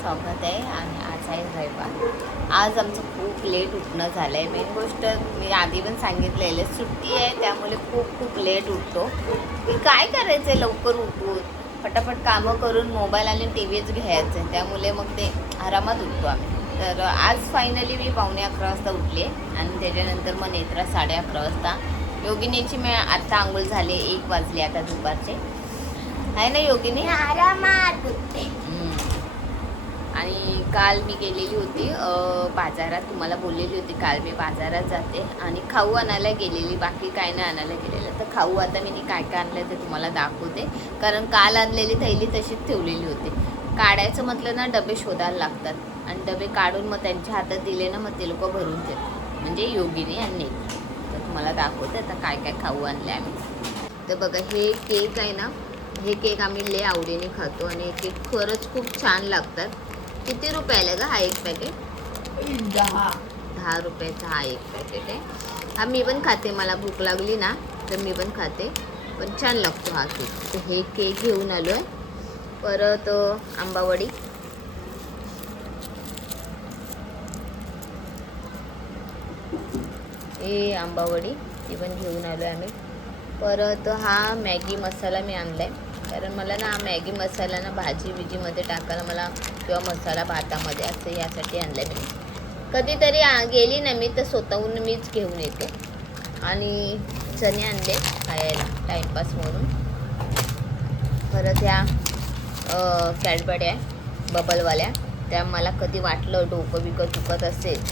स्वागत आहे. आणि आज आहे रविवार. आज आमचं खूप लेट उठणं झालं आहे. मेन गोष्ट मी आधी पण सांगितलेलं, सुट्टी आहे त्यामुळे खूप लेट उठतो. की काय करायचं आहे लवकर उठून फटाफट कामं करून मोबाईल आणि टी व्हीच घ्यायचं आहे, त्यामुळे मग ते आरामात उठतो आम्ही. तर आज फायनली मी 11:45 वाजता उठले आणि त्याच्यानंतर मग नेत्रा 11:30 वाजता. योगिनीची मी आत्ता आंघोळ झाले, 1 वाजले आता दुपारचे, आहे ना योगिनी? आरामात उठते. आणि काल मी गेलेली होती बाजारात, तुम्हाला बोललेली होती काल मी बाजारात जाते आणि खाऊ आणायला गेलेली, बाकी काय नाही आणायला गेलेलं. तर खाऊ आता मी काय काय आणलं ते तुम्हाला दाखवते, कारण काल आणलेली थैली तशीच ठेवलेली होती. काढायचं म्हटलं ना डबे शोधायला लागतात आणि डबे काढून मग त्यांच्या हातात दिले ना मग ते लोक भरून देतात, म्हणजे योगिनी आणि नेत्रा. तर तुम्हाला दाखवते आता काय काय खाऊ आणले आम्ही. तर बघा हे केक आहे ना, हे केक आम्ही लय आवडीने खातो आणि हे केक खरंच खूप छान लागतात. किती रुपयाला का हा एक पॅकेट? 10 रुपयाचा हा एक पॅकेट आहे. हा मी पण खाते, मला भूक लागली ना तर मी पण खाते, पण छान लागतो हा केक. तर हे केक घेऊन आलो आहे. परत आंबावडी, हे आंबावडी ती पण घेऊन आलो आहे आम्ही. परत हा मॅगी मसाला मी आणला आहे, कारण मला ना मॅगी मसाला ना भाजी बिजीमध्ये टाकायला मला, किंवा मसाला भातामध्ये असं यासाठी आणलं आहे मी. कधीतरी गेली ना मी तर स्वतःहून मीच घेऊन येते. आणि चणे आणले खायला टाईमपास म्हणून. परत ह्या कॅडबऱ्या बबलवाल्या, त्या मला कधी वाटलं डोकं बिकं दुखत असेल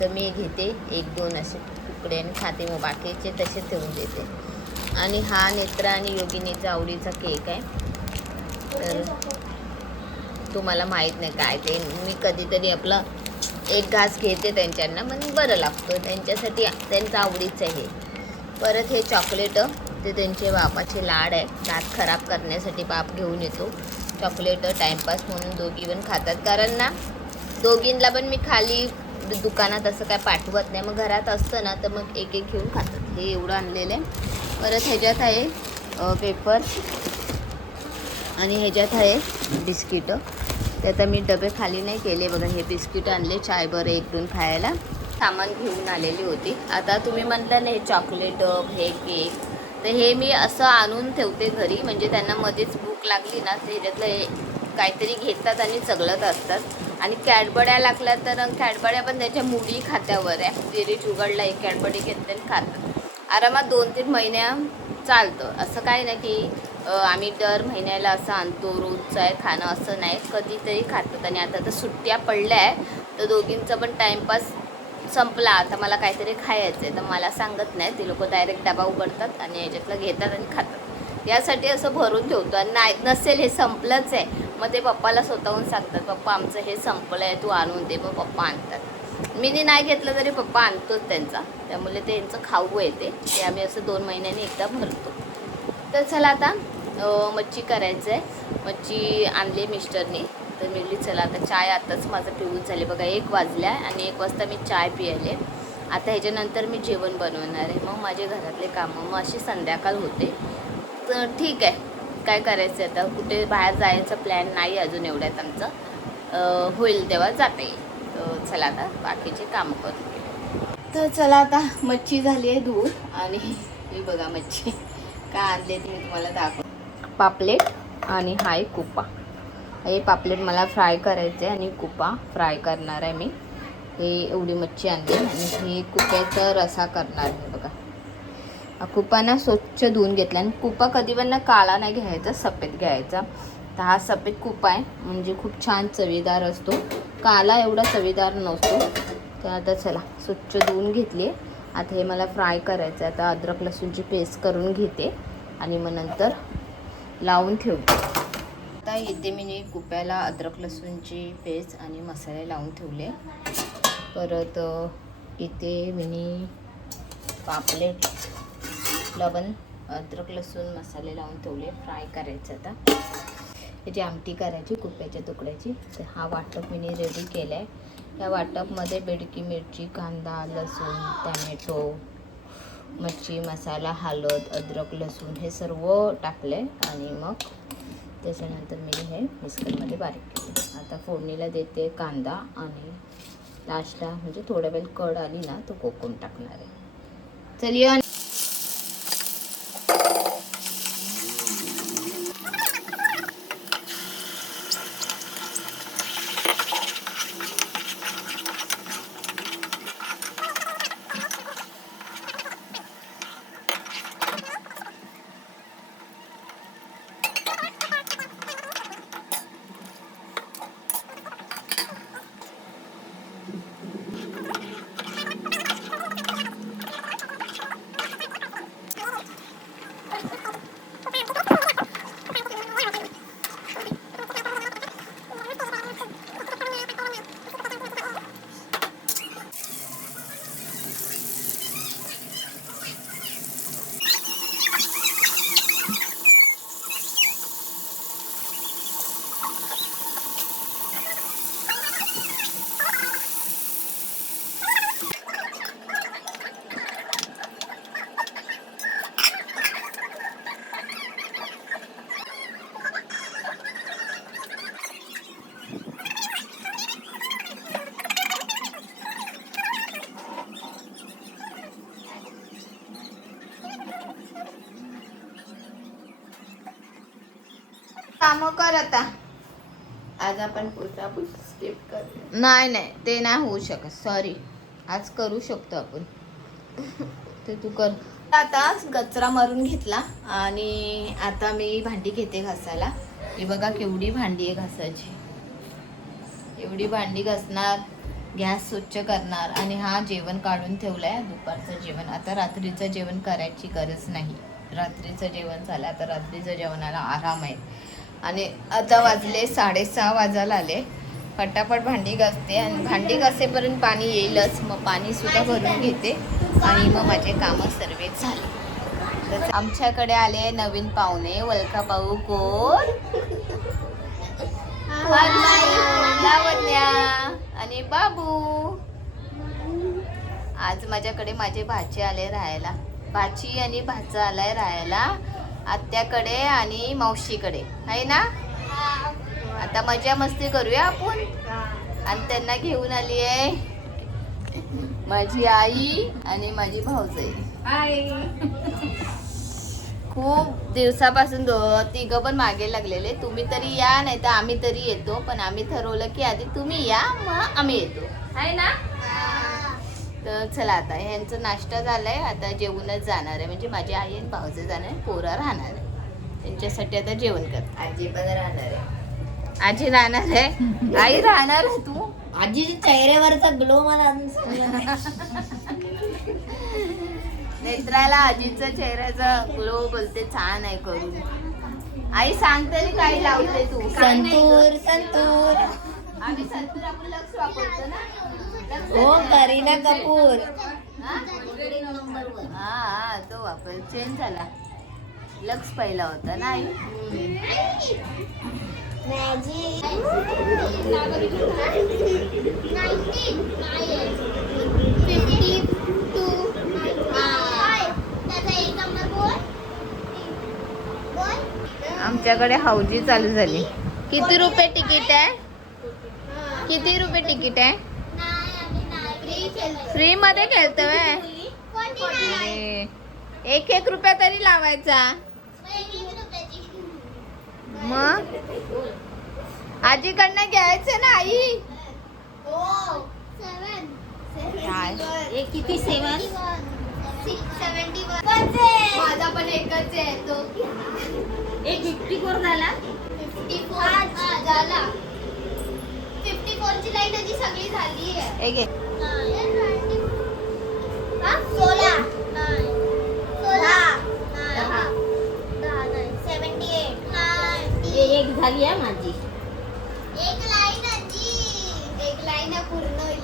तर मी घेते 1-2 असे तुकडे आणि खाते, मग बाकीचे तसे ठेवून देते. आणि हा नेत्रा आणि योगिनीचा आवडीचा केक आहे. तर तुम्हाला माहीत नाही काय ते, मी कधीतरी आपलं एक घास घेते त्यांच्यांना, मग बरं लागतं त्यांच्यासाठी, त्यांचं आवडीचं आहे. परत हे चॉकलेट, ते त्यांचे बापाचे लाड आहे, दात खराब करण्यासाठी बाप घेऊन येतो चॉकलेट, टाईमपास म्हणून दोघी पण खातात. कारण ना दोघींना पण मी खाली दुकानात असं काय पाठवत नाही, मग घरात असतं ना तर मग एक एक घेऊन खातात. हे एवढं आणलेलं आहे. परत ह्याच्यात आहे पेपर आणि ह्याच्यात आहे बिस्किटं. ते आता मी डबे खाली नाही केले. बघा हे बिस्किट आणले चायबर 1-2 खायला, सामान घेऊन आलेली होती. आता तुम्ही म्हटलं ना हे चॉकलेट, हे केक, तर हे मी असं आणून ठेवते घरी, म्हणजे त्यांना मध्येच भूक लागली ना तर ह्याच्यातलं हे काहीतरी घेतात आणि चगलत असतात. आणि कॅडबड्या लागल्या तर कॅडबड्या पण त्याच्या मुडी खात्यावर आहे, फ्रीज उघडला एक कॅडबडी घेतले खातात आरामात. 2-3 महिन्या चालतं. असं काय नाही की आम्ही दर महिन्याला असं आणतो, रोजचं आहे खाणं असं नाही, कधीतरी खातात. आणि आता तर सुट्ट्या पडल्या आहे तर दोघींचा पण टाईमपास संपला, आता मला काहीतरी खायचं आहे तर मला सांगत नाही, ते लोक डायरेक्ट डबा उघडतात आणि याच्यातलं घेतात आणि खातात. यासाठी असं भरून ठेवतो. आणि नाही नसेल हे संपलंच आहे मग ते पप्पाला स्वतःहून सांगतात, पप्पा आमचं हे संपलं आहे तू आणून दे, मग पप्पा आणतात. मी नाही घेतलं तरी पप्पा आणतोच त्यांचा, त्यामुळे त्यांचं खाऊ येते, ते आम्ही असं 2 महिन्यांनी एकदा भरतो. तर चला आता मच्छी करायचं आहे. मच्छी आणली मिस्टरने, तर मिळली. चला आता चाय आताच माझं पिऊन झाले बघा, 1 वाजल्या आणि 1 वाजता मी चाय पियाले. आता ह्याच्यानंतर मी जेवण बनवणार आहे, मग माझे घरातले कामं, मग अशी संध्याकाळ होते. तर ठीक आहे, काय करायचं आहे आता, कुठे बाहेर जायचं प्लॅन नाही अजून एवढ्यात आमचं, होईल तेव्हा जाता येईल. तर चला आता बाकीचे कामं करू. तर चला आता मच्छी झाली आहे धुवून, आणि ही बघा मच्छी काय आणले ते मी तुम्हाला दाखव. पापलेट आणि हा एक कुप्पा. हे पापलेट मला फ्राय करायचे आणि कुप्पा फ्राय करणार आहे मी. हे एवढी मच्छी आणली आणि हे कुप्याचा रसा करणार आहे. बघा हा कुप्पा ना स्वच्छ धुवून घेतला, आणि कुप्पा कधी पण ना काळा नाही घ्यायचा, सफेद घ्यायचा. तर हा सफेद कुप्पा आहे, म्हणजे खूप छान चवीदार असतो, काला एवढा चवीदार नसतो. तर आता चला स्वच्छ धुवून घेतली. आता हे मला फ्राय करायचं आहे. आता अद्रक लसूणची पेस्ट करून घेते आणि मग नंतर लावून ठेवते. आता इथे मी कुप्याला अद्रक लसूणची पेस्ट आणि मसाले लावून ठेवले. परत इथे मी पापलेटला पण अद्रक लसूण मसाले लावून ठेवले, फ्राय करायचं. आता याची आमटी करायची कुप्याच्या तुकड्याची. तर हा वाटप मी रेडी केला आहे. या वाटपमध्ये बेडकी मिरची, कांदा, लसूण, टॅमॅटो, मच्छी मसाला, हळद, अद्रक लसूण हे सर्व टाकले आणि मग त्याच्यानंतर मी हे मिक्सरमध्ये बारीक केले. आता फोडणीला देते कांदा आणि लास्टला म्हणजे थोड्या वेळ कड आली ना तो कोकम टाकणार आहे. चलिए काम कर आता. आज आपण पुसापूस स्किप कर. नाही ते नाही होऊ शकत. सॉरी. आज करू शकतो आपण. ते तू कर. आता कचरा मारून घेतला आणि आता मी भांडी घेते घासायला. ही बघा केवढी भांडी आहे घासायची. एवढी भांडी घासणार, गॅस स्वच्छ करणार आणि हा जेवण काढून ठेवलाय दुपारचं जेवण. आता रात्रीचं जेवण करायची गरज नाही. रात्रीचं जेवण झालं. आता रात्रीचं जेवणाला आराम आहे. आणि आता वाजले 6:30 वाजायला आले. पटापट भांडी घासते आणि भांडी घासेपर्यंत पाणी येईलच. मग पाणीसुद्धा भरून घेते आणि मग माझे कामं सर्व झाले. तर आमच्याकडे आले नवीन पाहुणे. वल्का भाऊ कोण? लावण्या आणि बाबू. आज माझ्याकडे माझे भाचे आले राहायला. भाची आणि भाचा आलाय राहायला आत्याकडे आणि मावशीकडे आहे ना. आता मजा मस्ती करूया आपण. आणि त्यांना घेऊन आली आहे माझी आई आणि माझी भाऊजाई. खूप दिवसापासून तिघं पण मागे लागलेले. तुम्ही तरी या नाही तर आम्ही तरी येतो. पण आम्ही ठरवलं की आधी तुम्ही या मग आम्ही येतो आहे ना. तर चला आता ह्यांचा नाश्ता झालाय. आता जेवूनच जाणार आहे. म्हणजे माझी आई आणि भाऊजे जाणार आहे. पोरा राहणार आहे. त्यांच्यासाठी आता जेवण कर. आजी पण राहणार आहे. आजी राहणार आहे. आई राहणार आहे. तू आजीच्या चेहऱ्यावरचा ग्लो मला नेत्राला आजीचा चेहऱ्याचा ग्लो बोलते छान आहे करून. आई सांग तरी काही लावते तू. संतूर संतूर. आम्ही संतूर आपण लक्ष वापरतो ना. ओ करीना कपूर. हा तो वापर चेंज झाला. लक्स पहिला होता ना आई. आमच्याकडे हौजी चालू झाली. किती रुपये तिकीट आहे? किती रुपये तिकीट आहे? फ्री मध्ये खेळतोय. 1 रुपया तरी लावायचा. मग आजीकडनं घ्यायचं ना आई. किती 7? माझा पण एकच आहे तो. 54 झाला. 54 झाला. 54 ची लाईन आधी सगळी झाली आहे. एक 16 नाही 16 नाही 78 नाही. एक झाली आहे माझी. एक लाईन आजी. एक लाईन पूर्ण होईल.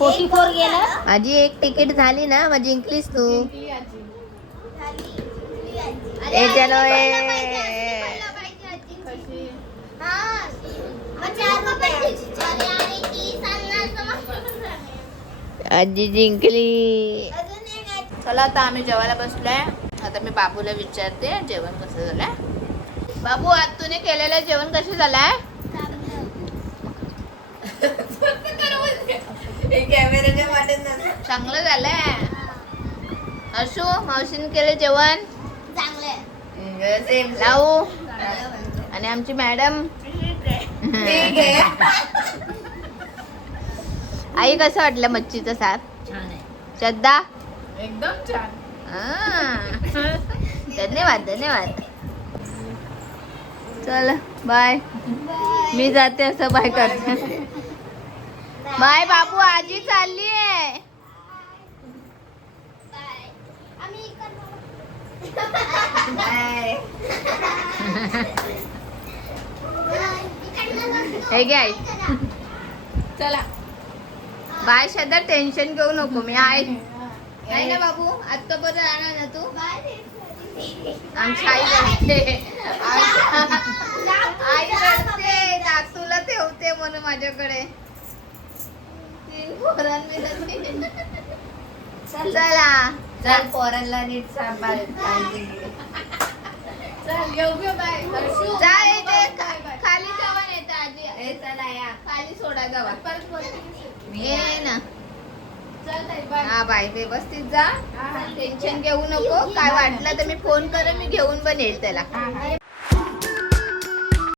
44 गेलं. आजी एक तिकीट झाली ना मग जिंकलीस तू. ए चलो आजी जिंकली. चला आता आम्ही जेवायला बसलोय. आता मी बाबूला विचारते जेवण कसं झालंय. बाबू आज तूने केलेलं जेवण कसं झालंय? कॅमेऱ्याच्या वाटेत चांगलं झालंय. हर्षू मावशीने केलं जेवण चांगलं लावू. आणि आमची मॅडम आई कसं वाटलं मच्छीचं सार? छान आहे. श्रद्धा एकदम छान. धन्यवाद धन्यवाद. चल बाय. मी जाते असं बाय करते. बाय बाबू आजी चालली आहे. बाय आम्ही हे घे आई. चला बाय श्रद्धा टेन्शन घेऊ नको मी आहे. नाही ना बाबू आत्ता बरं राहणार ना तू? आमची आई रडते. आई रडते नातूला ठेवते म्हणून माझ्याकडे. 3 पोरांनी चला चल पोरांना नीट सांभाळ. चल येऊ गं बाय. जाय ते खाली जेवण येतं आजी. चला या. खाली सोडा जावा. मी ये ना. हा बाय व्यवस्थित जा. टेन्शन घेऊ नको. काय वाटलं तर मी फोन करेन. मी घेऊन पण येईल त्याला.